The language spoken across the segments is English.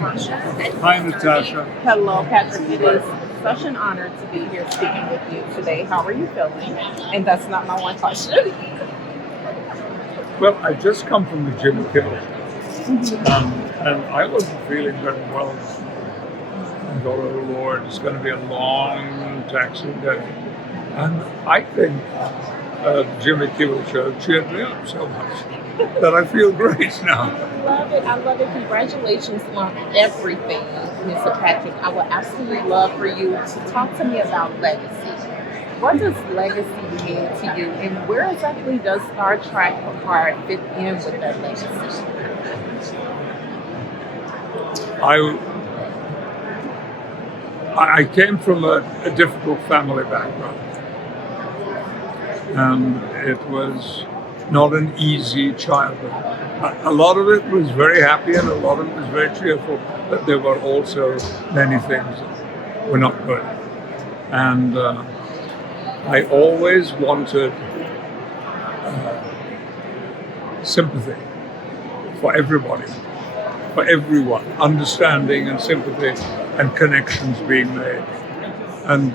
Latasha. Hi, Latasha. Hello, Patrick. It is such an honor to be here speaking with you today. How are you feeling? And that's not my one question. Well, I just come from the Jimmy Kimmel, and I wasn't feeling very well. I thought, oh Lord, it's going to be a long taxing day. And I think Jimmy Kimmel show cheered me up so much that I feel great now. I love it. I love it. Congratulations on everything, Mr. Patrick. I would absolutely love for you to talk to me about legacy. What does legacy mean to you, and where exactly does Star Trek Picard fit in with that legacy? I came from a difficult family background, and it was not an easy childhood. A lot of it was very happy, and a lot of it was very cheerful, but there were also many things that were not good. And I always wanted sympathy for everybody, for everyone, understanding and sympathy and connections being made. And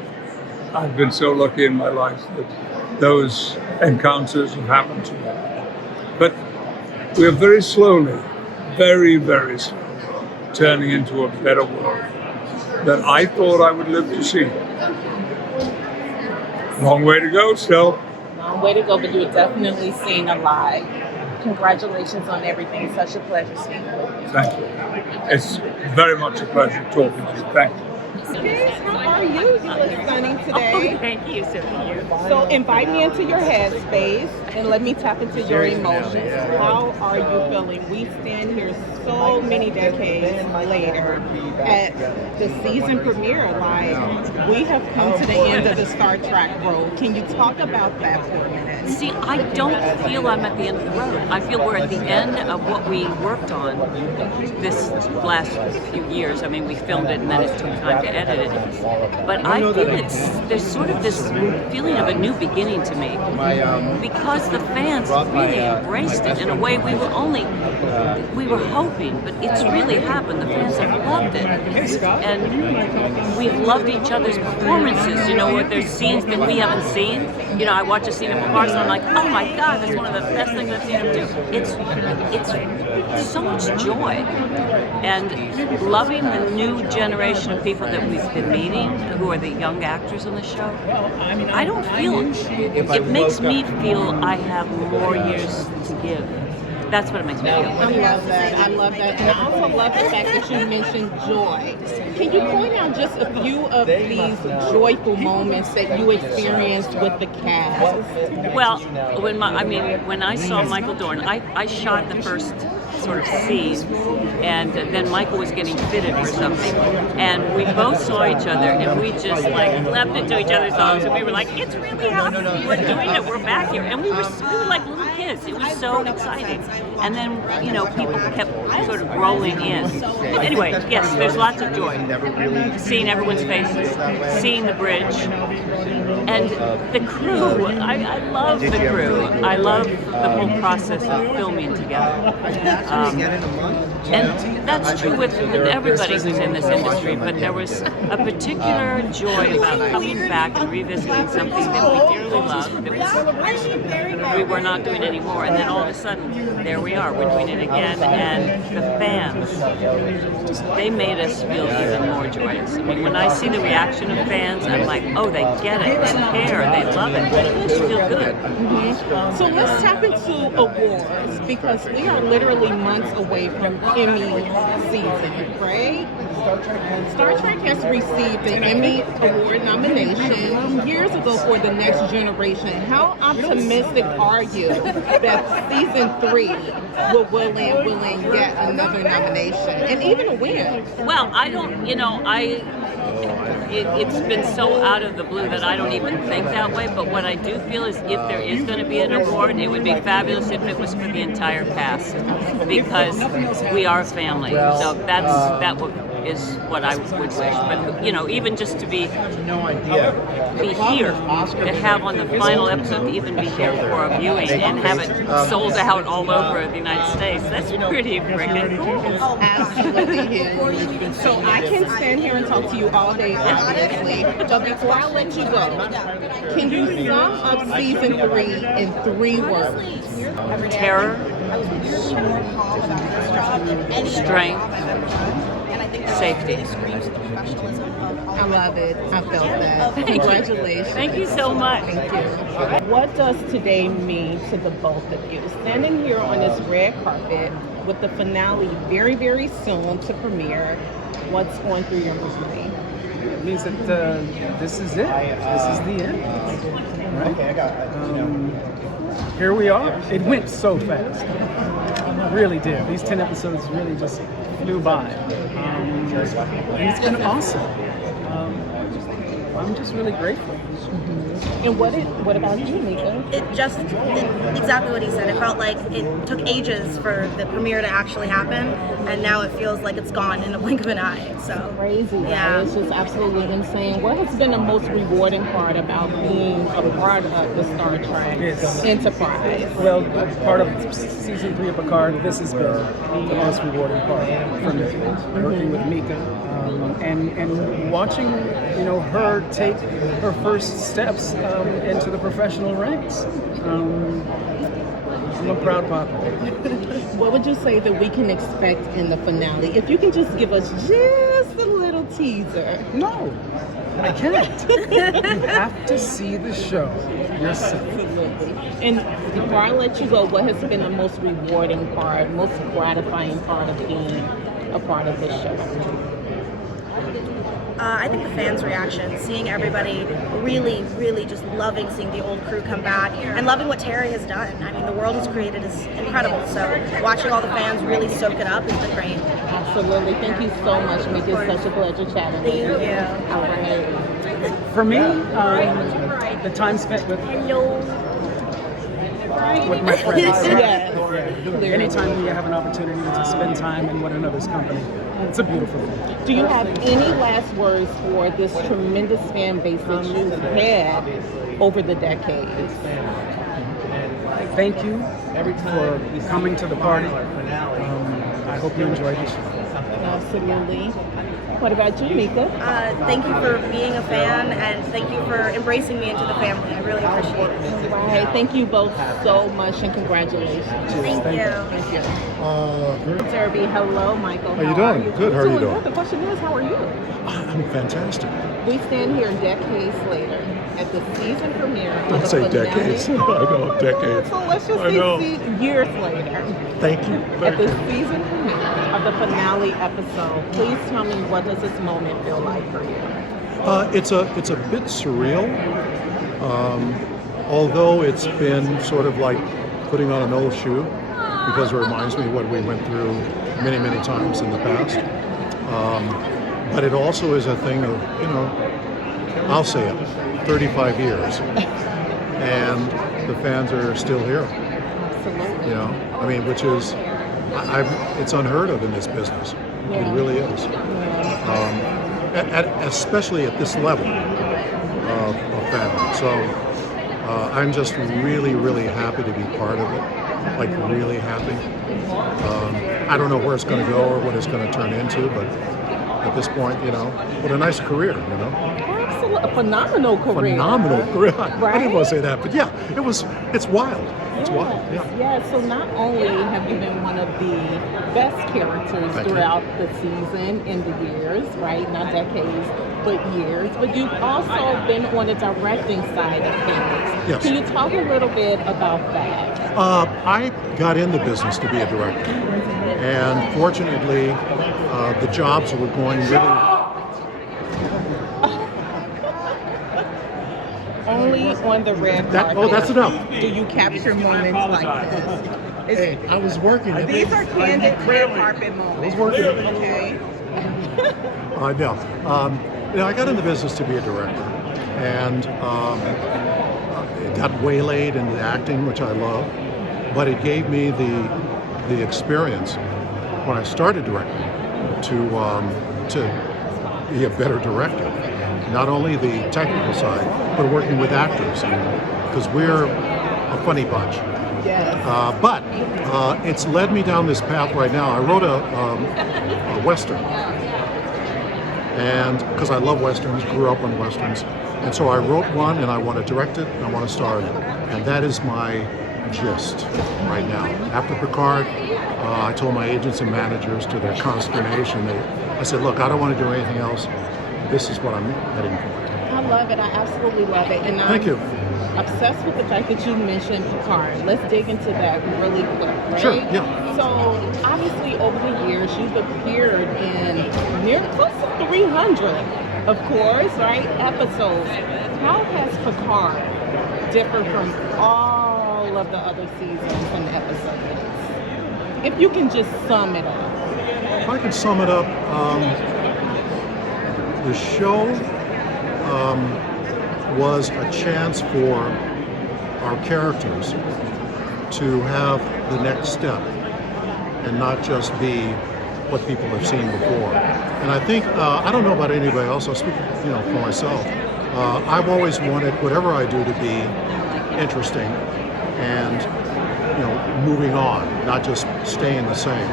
I've been so lucky in my life that those encounters have happened to me. But we are very slowly, very, very slowly, turning into a better world that I thought I would live to see. Long way to go still. Long way to go, but you're definitely seeing a lot. Congratulations on everything. It's such a pleasure speaking with you. Thank you. It's very much a pleasure talking to you. Thank you. How are you? You look stunning today. Oh, thank you, Sophia. So invite me into your headspace and let me tap into your emotions. How are you feeling? We stand here so many decades later at the season premiere. Like, we have come to the end of the Star Trek road. Can you talk about that for a minute? See, I don't feel I'm at the end of the road. I feel we're at the end of what we worked on this last few years. I mean, we filmed it and then it took time to edit it. But I feel there's sort of this feeling of a new beginning to me, because the fans really embraced it in a way we were hoping, but it's really happened. The fans have loved it, and we've loved each other's performances. You know, where there's scenes that we haven't seen. You know, I watch a scene of Picard and I'm like, oh my God, that's one of the best things I've seen him do. It's so much joy, and loving the new generation of people that we've been meeting, who are the young actors on the show. I don't feel, it makes me feel I have more years to give. That's what it makes me feel. I love that. I love that. And I also love the fact that you mentioned joy. Can you point out just a few of these joyful moments that you experienced with the cast? Well, when I saw Michael Dorn, I shot the first sort of scene, and then Michael was getting fitted for something, and we both saw each other, and we just like leapt into each other's arms, and we were like, it's really happening, we're doing it, we're back here, and we were like little kids. It was so exciting. And then, you know, people kept sort of rolling in. Anyway, yes, there's lots of joy. Seeing everyone's faces, seeing the bridge, and the crew. I love the crew. I love the whole process of filming together. And that's true with everybody who's in this industry, but there was a particular joy about coming back and revisiting something that we dearly loved, that we were not doing anymore, and then all of a sudden, there we are, we're doing it again, and the fans, they made us feel even more joyous. I mean, when I see the reaction of fans, I'm like, oh, they get it, they care, they love it, it makes you feel good. Mm-hmm. So let's tap into awards, because we are literally months away from Emmy season, right? Star Trek has received an Emmy Award nomination years ago for The Next Generation. How optimistic are you that season 3 will get another nomination and even a win? Well, I don't, it's been so out of the blue that I don't even think that way, but what I do feel is if there is going to be an award, it would be fabulous if it was for the entire cast, because we are a family. So that would is what I would wish. But even just to be No idea. here, to have on the final episode, to even be here for a viewing and have it sold out all over the United States. That's pretty freaking cool. Absolutely huge. So I can stand here and talk to you all day, obviously. But before I let you go, can you sum up season 3 in 3 words? Terror, strength, safety. I love it. I felt that. Congratulations. Thank you so much. Thank you. What does today mean to the both of you? Standing here on this red carpet with the finale very, very soon to premiere, what's going through your mind? It means that this is it. This is the end. Right? Here we are. It went so fast. It really did. These 10 episodes really just flew by. And it's been awesome. I'm just really grateful. And what about you, Mica? Exactly what he said. It felt like it took ages for the premiere to actually happen, and now it feels like it's gone in a blink of an eye. So Crazy, right? Yeah. It's just absolutely insane. What has been the most rewarding part about being a part of the Star Trek Enterprise? Well, part of season 3 of Picard, this has been the most rewarding part for me. Working with Mica and watching, her take her first steps into the professional ranks. I'm a proud papa. What would you say that we can expect in the finale? If you can just give us just a little teaser. No, I can't. You have to see the show yourself. And before I let you go, what has been the most rewarding part, most gratifying part of being a part of this show? I think the fans' reaction, seeing everybody really, really just loving seeing the old crew come back and loving what Terry has done. I mean, the world he's created is incredible. So watching all the fans really soak it up has been great. Absolutely. Thank you so much, Mica. It's such a pleasure chatting with you. Thank you. All right. For me, the time spent with my friends. Yes. Anytime we have an opportunity to spend time in one another's company, it's a beautiful thing. Do you have any last words for this tremendous fan base that you've had over the decades? Thank you for coming to the party. I hope you enjoyed the show. Absolutely. What about you, Mica? Thank you for being a fan, and thank you for embracing me into the family. I really appreciate it. All right. Thank you both so much, and congratulations. Thank you. Thank you. Derby, hello, Michael. How you doing? Good. How are you doing? Good. The question is, how are you? I'm fantastic. We stand here decades later at the season premiere. Don't of say the finale. decades. I know, decades. So let's just I know. say years later. Thank you. At the season premiere of the finale episode, please tell me, what does this moment feel like for you? It's a bit surreal, although it's been sort of like putting on an old shoe, because it reminds me of what we went through many, many times in the past. But it also is a thing of, I'll say it, 35 years, and the fans are still here. Absolutely. Which is, it's unheard of in this business. Yeah. It really is. Especially at this level of fandom. So I'm just really, really happy to be part of it. Like, really happy. I don't know where it's going to go or what it's going to turn into, but at this point, what a nice career, Absolutely. A phenomenal career. Phenomenal career. Right? I didn't want to say that, but yeah, it's wild. It's wild, yeah. Yeah, so not only have you been one of the best characters Thank you. throughout the season and the years, right? Not decades, but years. But you've also been on the directing side of things. Yes. Can you talk a little bit about that? I got in the business to be a director, and fortunately, the jobs were going really. Only on the red carpet. Oh, that's enough. Do you capture moments like this? Hey, I was working. These are candid red carpet moments. I was working. Okay. I know. I got in the business to be a director, and got waylaid into acting, which I love. But it gave me the experience when I started directing to to be a better director. Not only the technical side, but working with actors, because we're a funny bunch. Yes. But it's led me down this path right now. I wrote a Western, and because I love Westerns, grew up on Westerns, and so I wrote one and I want to direct it and I want to star in it. And that is my gist right now. After Picard, I told my agents and managers, to their consternation, I said, look, I don't want to do anything else. This is what I'm heading for. I love it. I absolutely love it. And Thank you. Obsessed with the fact that you mentioned Picard. Let's dig into that really quick, right? Sure, yeah. So, obviously, over the years, you've appeared in near close to 300, of course, right, episodes. How has Picard differed from all of the other seasons and episodes? If you can just sum it up. If I could sum it up, the show was a chance for our characters to have the next step and not just be what people have seen before. And I think, I don't know about anybody else, I'll speak for myself. I've always wanted whatever I do to be interesting and moving on, not just staying the same.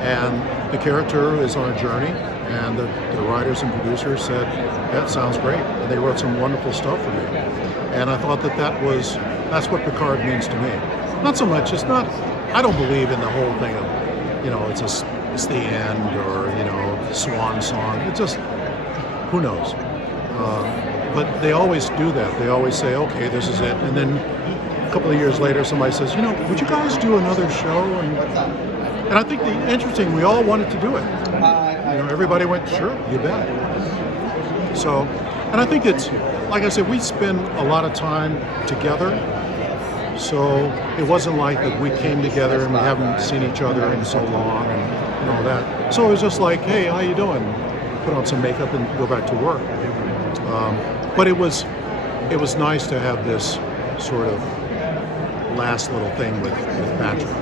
And the character is on a journey, and the writers and producers said, that sounds great. And they wrote some wonderful stuff for me. And I thought that's what Picard means to me. Not so much, I don't believe in the whole thing of, it's the end or, swan song. It just, who knows? But they always do that. They always say, okay, this is it. And then a couple of years later, somebody says, would you guys do another show? And I think we all wanted to do it. Everybody went, sure, you bet. So, and I think it's, like I said, we spend a lot of time together. So it wasn't like that we came together and we haven't seen each other in so long and all that. So it was just like, hey, how you doing? Put on some makeup and go back to work. But it was nice to have this sort of last little thing with Patrick.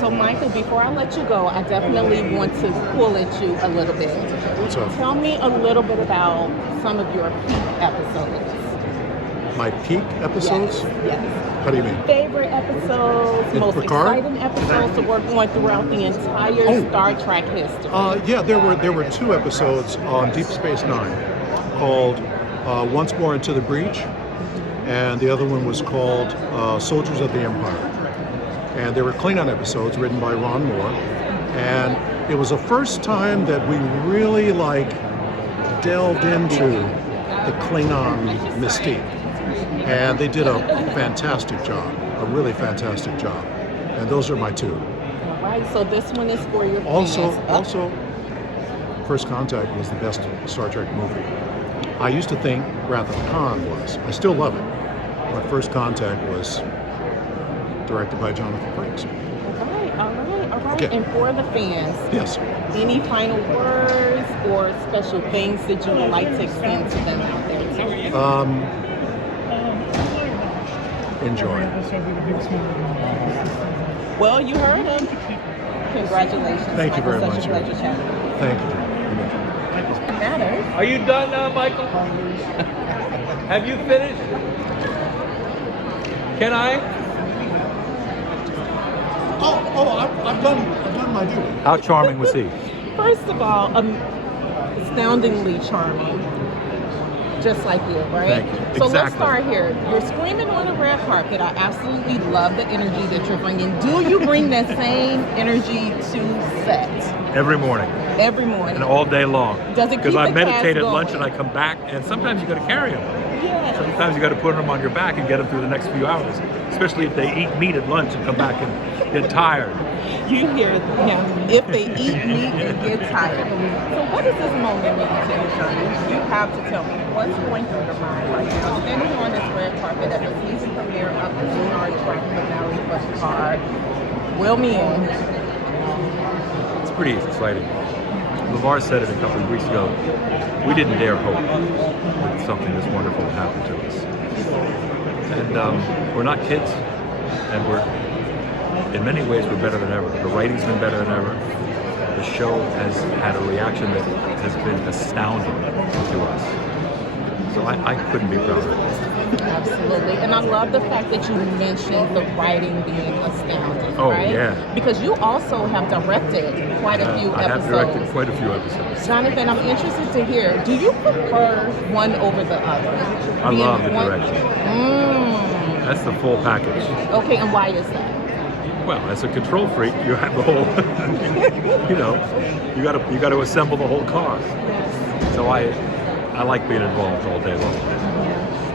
So, Michael, before I let you go, I definitely want to pull at you a little bit. What's up? Tell me a little bit about some of your peak episodes. My peak episodes? Yes. How do you mean? Favorite episodes, In most Picard? exciting episodes to work on throughout the entire Star Trek history. Yeah, there were two episodes on Deep Space Nine called Once More Into the Breach, and the other one was called Soldiers of the Empire. And they were Klingon episodes written by Ron Moore. And it was the first time that we really delved into the Klingon mystique. And they did a fantastic job, a really fantastic job. And those are my two. All right, so this one is for your Also, fans. First Contact was the best Star Trek movie. I used to think Wrath of Khan was. I still love it. But First Contact was directed by Jonathan Frakes. All right. Okay. And for the fans, Yes. any final words or special things that you would like to extend to them out there? Enjoy. Well, you heard him. Congratulations. Thank you very Michael. much. Such a pleasure chatting. Thank you. Matters. Are you done now, Michael? Have you finished? Can I? I've done my duty. How charming was he? First of all, astoundingly charming. Just like you, right? Thank you. So let's Exactly. start here. You're screaming on the red carpet. I absolutely love the energy that you're bringing. Do you bring that same energy to set Every morning every morning? and all day long. Does it Because keep I the meditate at cast lunch going? and I come back, and sometimes you got to carry them. Yes. Sometimes you got to put them on your back and get them through the next few hours. Especially if they eat meat at lunch and come back and get tired. You hear him. If they eat meat and get tired. So what does this moment mean to you, Jeri? You have to tell me what's going through your mind right now. Standing on this red carpet at the season premiere of the Star Trek finale for Picard. Will me in. It's pretty exciting. LeVar said it a couple of weeks ago. We didn't dare hope that something this wonderful would happen to us. And we're not kids, and in many ways, we're better than ever. The writing's been better than ever. the show has had a reaction that has been astounding to us. So I couldn't be prouder. Absolutely. And I love the fact that you mentioned the writing being astounding, Oh, right? yeah. Because you also have directed quite a few I have episodes. directed quite a few episodes. Jonathan, I'm interested to hear, do you prefer one over the other? I Being love the one- direction. Mm. That's the full package. Okay, and why is that? Well, as a control freak, you have the whole, you got to assemble the whole car. So I like being involved all day long.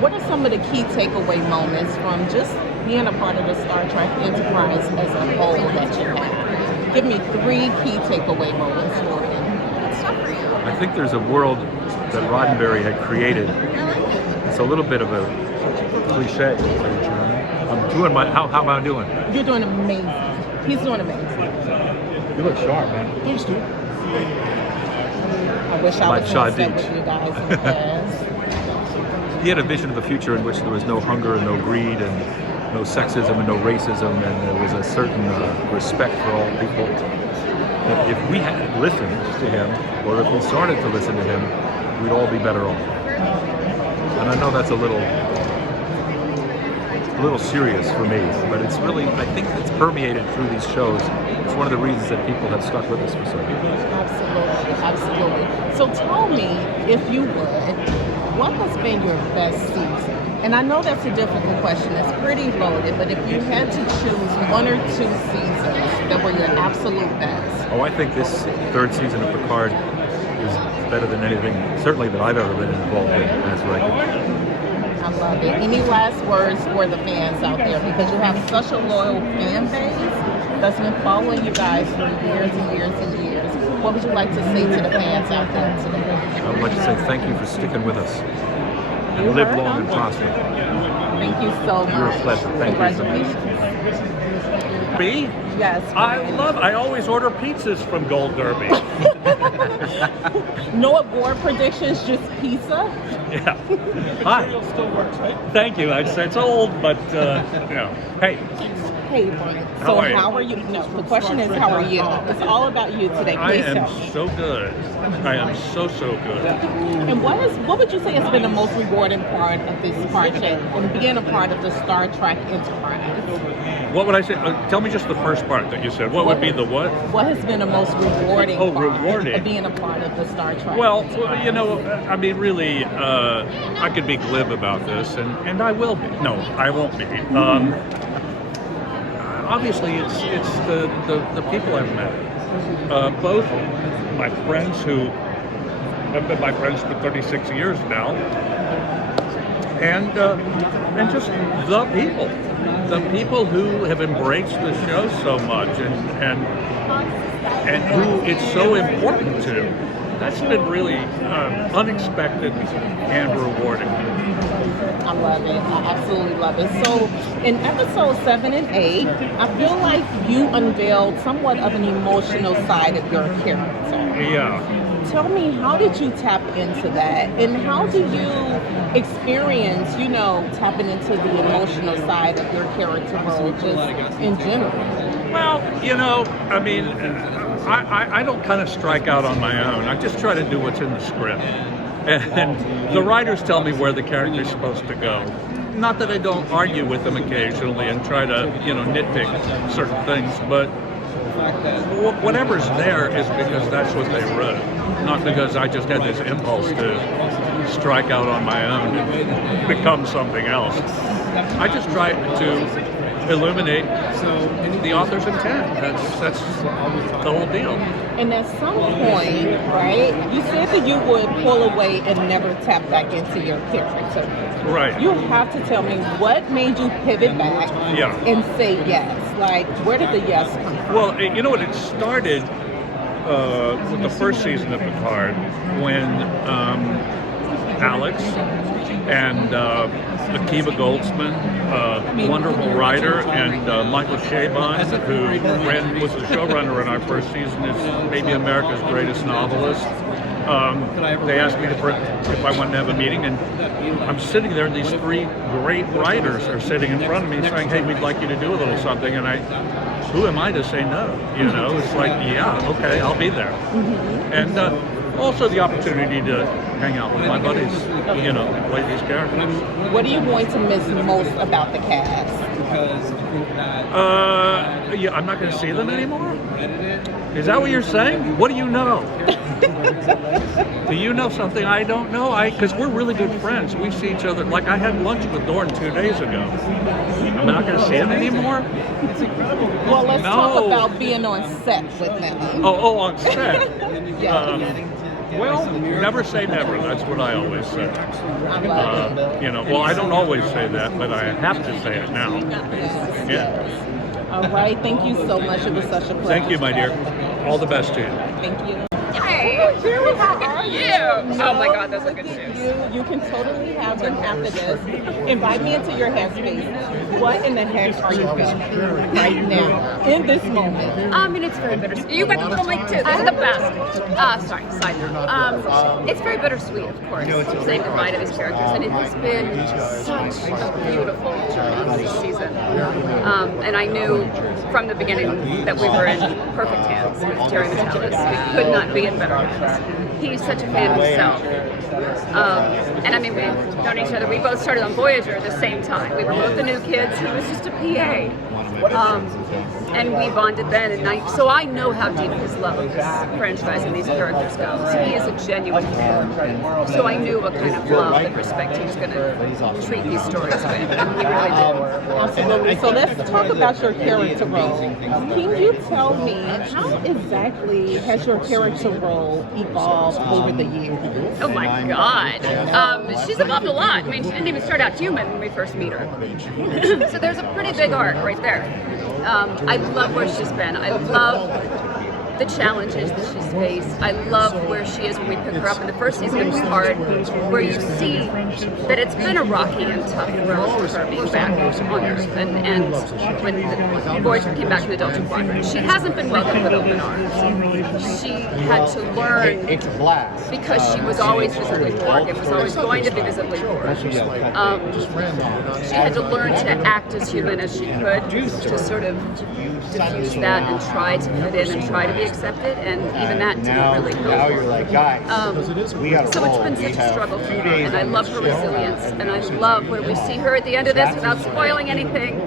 What are some of the key takeaway moments from just being a part of the Star Trek Enterprise as a whole that you have? Give me 3 key takeaway moments for you. I think there's a world that Roddenberry had created. It's a little bit of a cliche. I'm doing how am I doing? You're doing amazing. He's doing amazing. You look sharp, man. Thanks, dude. I wish I Like was Shah in step Deej. with you guys in the past. He had a vision of a future in which there was no hunger and no greed and no sexism and no racism, and there was a certain respect for all people. And if we had listened to him, or if we started to listen to him, we'd all be better off. And I know that's a little serious for me, but it's really, I think it's permeated through these shows. It's one of the reasons that people have stuck with us for so long. Absolutely, absolutely. So tell me, if you would, what has been your best season? And I know that's a difficult question. It's pretty loaded, but if you had to choose 1 or 2 seasons that were your absolute best. Oh, I think this 3rd season of Picard is better than anything, certainly that I've ever been involved in as regular. I love it. Any last words for the fans out there? Because you have such a loyal fan base that's been following you guys for years and years and years. What would you like to say to the fans out there today? I would like to say thank you for sticking with us. And You live heard long him. and prosper. Thank you so much. You're a pleasure. Thank you so much. Congratulations. Me? Yes. I always order pizzas from Gold Derby. No award predictions, just pizza. Yeah. Hi. Still works, right? Thank you. It's old, but hey. Hey, Brent. How So are you? how are you? No, the question is, how are you? It's all about you today. I Please am tell me. so good. I am so good. And what would you say has been the most rewarding part of this project and being a part of the Star Trek Enterprise? What would I say? Tell me just the first part that you said. What would be the what? What has been the most rewarding Oh, part rewarding. of being a part of the Star Trek? Well, I mean, really, I could be glib about this, and I will be. No, I won't be. Obviously, it's the people I've met. Both my friends who have been my friends for 36 years now, and just the people who have embraced the show so much, and who it's so important to. That's been really unexpected and rewarding. I love it. I absolutely love it. So in episodes 7 and 8, I feel like you unveiled somewhat of an emotional side of your character. Yeah. Tell me, how did you tap into that? And how do you experience, tapping into the emotional side of your character role just in general? Well, I mean, I don't kind of strike out on my own. I just try to do what's in the script. And the writers tell me where the character's supposed to go. Not that I don't argue with them occasionally and try to, nitpick certain things, but whatever's there is because that's what they wrote. Not because I just had this impulse to strike out on my own and become something else. I just try to illuminate the author's intent. That's the whole deal. And at some point, right, you said that you would pull away and never tap back into your character. Right. You have to tell me what made you pivot back and say yes. Like, where did the yes come from? Well, it started with the first season of Picard when Alex and Akiva Goldsman, wonderful writer, and Michael Chabon, who was the showrunner in our first season, is maybe America's greatest novelist. They asked me if I wanted to have a meeting, and I'm sitting there, and these 3 great writers are sitting in front of me saying, "Hey, we'd like you to do a little something." And who am I to say no? You know, it's like, yeah, okay, I'll be there. And also the opportunity to hang out with my buddies, you know, and play these characters. What are you going to miss most about the cast? Yeah, I'm not going to see them anymore? Is that what you're saying? What do you know? Do you know something I don't know? Because we're really good friends. We see each other. Like I had lunch with Dorn 2 days ago. I'm not going to see him anymore? Well, let's talk about being on set with them. Oh, on set. Yeah. Well, never say never. That's what I always say. I love it. You know, well, I don't always say that, but I have to say it now. Yeah. All right. Thank you so much. It was such a pleasure. Thank you, my dear. All the best to you. Thank you. Hey, Jeri, how are you? Oh my God, those are good shoes. You can totally have them after this. Invite me into your headspace. What in the heck are you feeling right now, in this moment? I mean, it's very bittersweet. You got the little mic too. These are the best. Sorry, side note. It's very bittersweet, of course, saying goodbye to these characters, and it has been such a beautiful journey this season. And I knew from the beginning that we were in perfect hands with Terry Matalas. We could not be in better hands. He's such a fan himself. And I mean, we've known each other. We both started on Voyager at the same time. We were both the new kids. He was just a PA. And we bonded then, and so I know how deep his love of this franchise and these characters goes. He is a genuine fan. So I knew what kind of love and respect he was going to treat these stories with, and he really did. Absolutely. So let's talk about your character role. Can you tell me how exactly has your character role evolved over the years? Oh my God. She's evolved a lot. I mean, she didn't even start out human when we first meet her. So there's a pretty big arc right there. I love where she's been. I love the challenges that she's faced. I love where she is when we pick her up in the first season of Picard, where you see that it's been a rocky and tough road for her being back on Earth. And when the Voyager came back from the Delta Quadrant, she hasn't been welcomed with open arms. She had to learn, because she was always visibly Borg, it was always going to be visibly Borg. She had to learn to act as human as she could, to sort of diffuse that and try to fit in and try to be accepted, and even that didn't really go so it's been such a struggle for her, and I love her resilience, and I love when we see her at the end of this, without spoiling anything,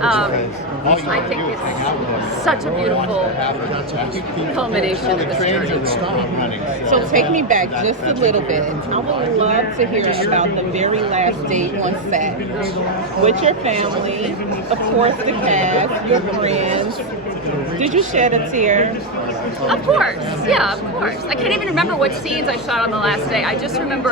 I think it's such a beautiful culmination of this journey. So take me back just a little bit. I would love to hear about the very last date on set with your family, of course the cast, your friends. Did you shed a tear? Of course, yeah, of course. I can't even remember what scenes I shot on the last day. I just remember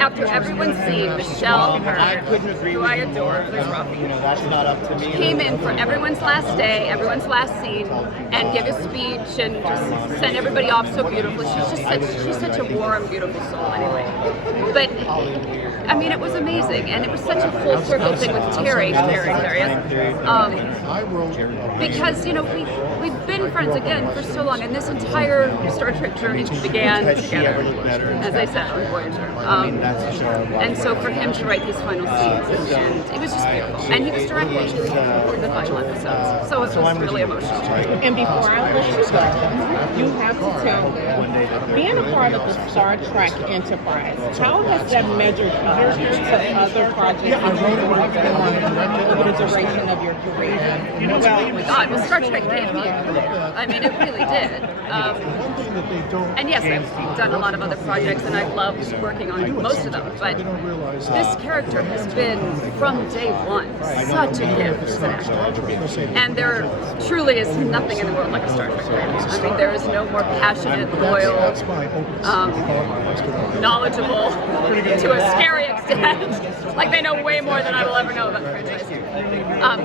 after everyone's scene, Michelle, who I adore, who's Ruffy, came in for everyone's last day, everyone's last scene, and gave a speech and just sent everybody off so beautifully. She's such a warm, beautiful soul anyway. But I mean, it was amazing, and it was such a full circle thing with Terry. Because, you know, we've been friends again for so long, and this entire Star Trek journey began together, as I said, on Voyager. And so for him to write these final scenes, and it was just beautiful. And he was directing for the final episodes, so it was really emotional. And before I let you go, you have to tell me, being a part of the Star Trek enterprise, how has that measured up to other projects that you've worked on over the duration of your career? Oh my God, well, Star Trek gave me a career. I mean, it really did. And yes, I've done a lot of other projects, and I've loved working on most of them, but this character has been, from day one, such a gift as an actor. And there truly is nothing in the world like a Star Trek fan. I mean, there is no more passionate, loyal, knowledgeable, to a scary extent, like they know way more than I will ever know about the franchise,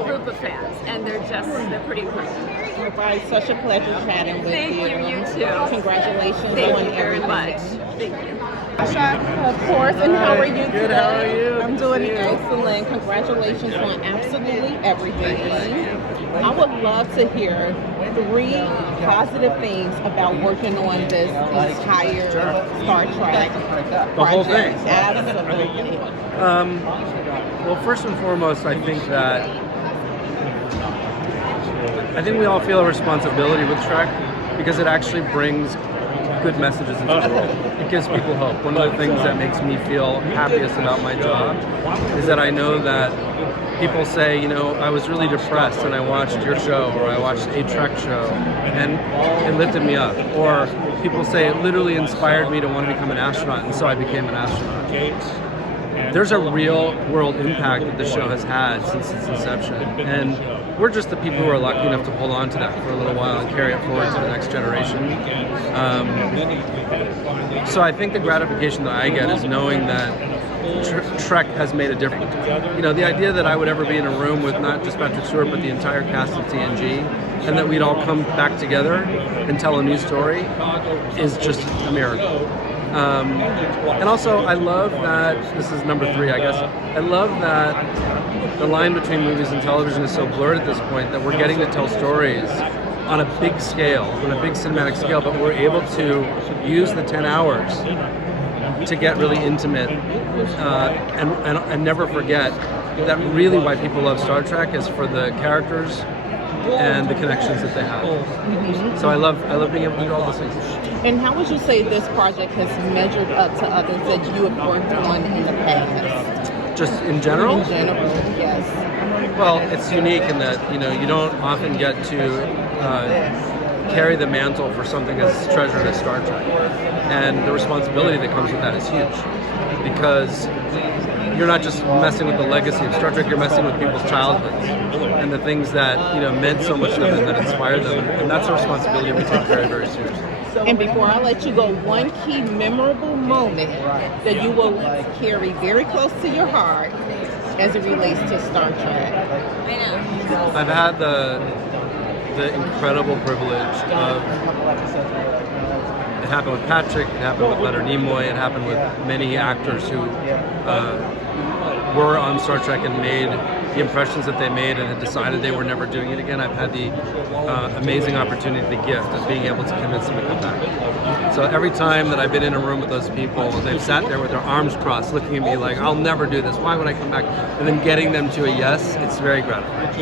group of fans, and they're pretty incredible. Right, such a pleasure chatting with Thank you. You too. Congratulations Thank on you very everything. much. Thank you. Of course, and how are you today? Good, how are you? I'm doing excellent. Congratulations on absolutely everything. I would love to hear 3 positive things about working on this entire Star Trek project. The whole thing? Absolutely. Well, first and foremost, I think that I think we all feel a responsibility with Trek because it actually brings good messages into the world. It gives people hope. One of the things that makes me feel happiest about my job is that I know that people say, you know, I was really depressed and I watched your show, or I watched a Trek show and it lifted me up. Or people say it literally inspired me to want to become an astronaut, and so I became an astronaut. There's a real world impact that the show has had since its inception. And we're just the people who are lucky enough to hold on to that for a little while and carry it forward to the next generation. So I think the gratification that I get is knowing that Trek has made a difference. You know, the idea that I would ever be in a room with not just Patrick Stewart, but the entire cast of TNG, and that we'd all come back together and tell a new story is just a miracle. And also, I love that, this is number 3, I guess, I love that the line between movies and television is so blurred at this point that we're getting to tell stories on a big scale, on a big cinematic scale, but we're able to use the 10 hours to get really intimate and never forget that really why people love Star Trek is for the characters and the connections that they have. So I love being able to do all those things. And how would you say this project has measured up to others that you have worked on in the past? Just in general? In general, yes. Well, it's unique in that, you know, you don't often get to carry the mantle for something as treasured as Star Trek. And the responsibility that comes with that is huge. Because you're not just messing with the legacy of Star Trek, you're messing with people's childhoods and the things that, you know, meant so much to them and that inspired them. And that's a responsibility we take very, very seriously. And before I let you go, one key memorable moment that you will carry very close to your heart as it relates to Star Trek. I've had the incredible privilege of, it happened with Patrick, it happened with Leonard Nimoy, it happened with many actors who were on Star Trek and made the impressions that they made and had decided they were never doing it again. I've had the amazing opportunity, the gift of being able to convince them to come back. So every time that I've been in a room with those people, they've sat there with their arms crossed, looking at me like, I'll never do this, why would I come back? And then getting them to a yes, it's very gratifying.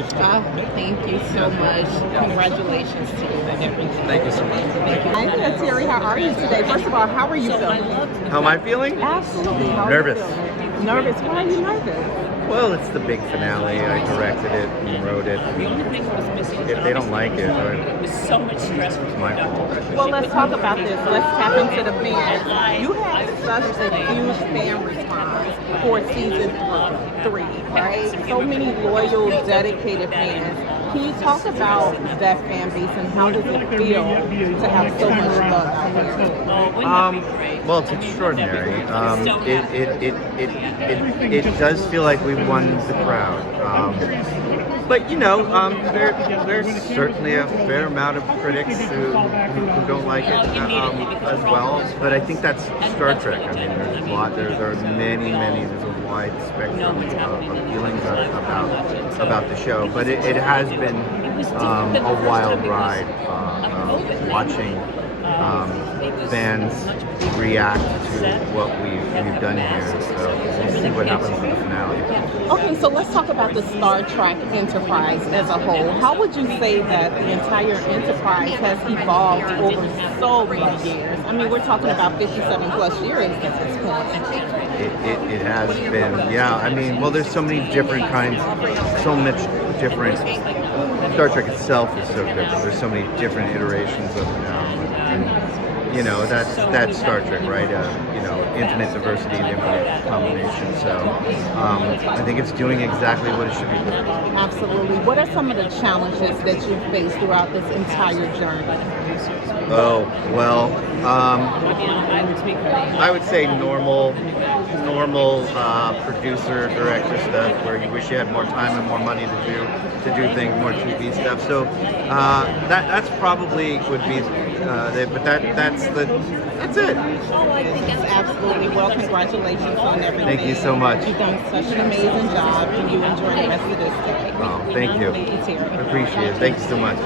Thank you so much. Congratulations to you and everything. Thank you so much. Thank you. Hi, Terry, how are you today? First of all, how are you feeling? How am I feeling? Absolutely. Nervous. Nervous? Why are you nervous? Well, it's the big finale. I directed it and wrote it. If they don't like it, it's my fault. Well, let's talk about this. Let's tap into the fans. You had such a huge fan response for season 3, right? So many loyal, dedicated fans. Can you talk about that fan base and how does it feel to have so much love out here? Well, it's extraordinary. It does feel like we won the crowd. But you know, there's certainly a fair amount of critics who don't like it as well. But I think that's Star Trek. I mean, there's a lot. There are many. There's a wide spectrum of feelings about the show. But it has been a wild ride watching fans react to what we've done here. So we'll see what happens with the finale. Okay, so let's talk about the Star Trek enterprise as a whole. How would you say that the entire enterprise has evolved over so many years? I mean, we're talking about 57 plus years at this point. It has been, yeah. I mean, well, there's so many different kinds, so much different. Star Trek itself is so different. There's so many different iterations of it now. And, you know, that's Star Trek, right? You know, infinite diversity and infinite combination. So I think it's doing exactly what it should be doing. Absolutely. What are some of the challenges that you've faced throughout this entire journey? Oh, well, I would say normal producer, director stuff where you wish you had more time and more money to do things, more TV stuff. So that's probably would be but that's it. Absolutely. Well, congratulations on everything. Thank you so much. You've done such an amazing job, and you enjoy the rest of this day. Oh, thank you. Thank you, Terry. I appreciate it. Thank you so much.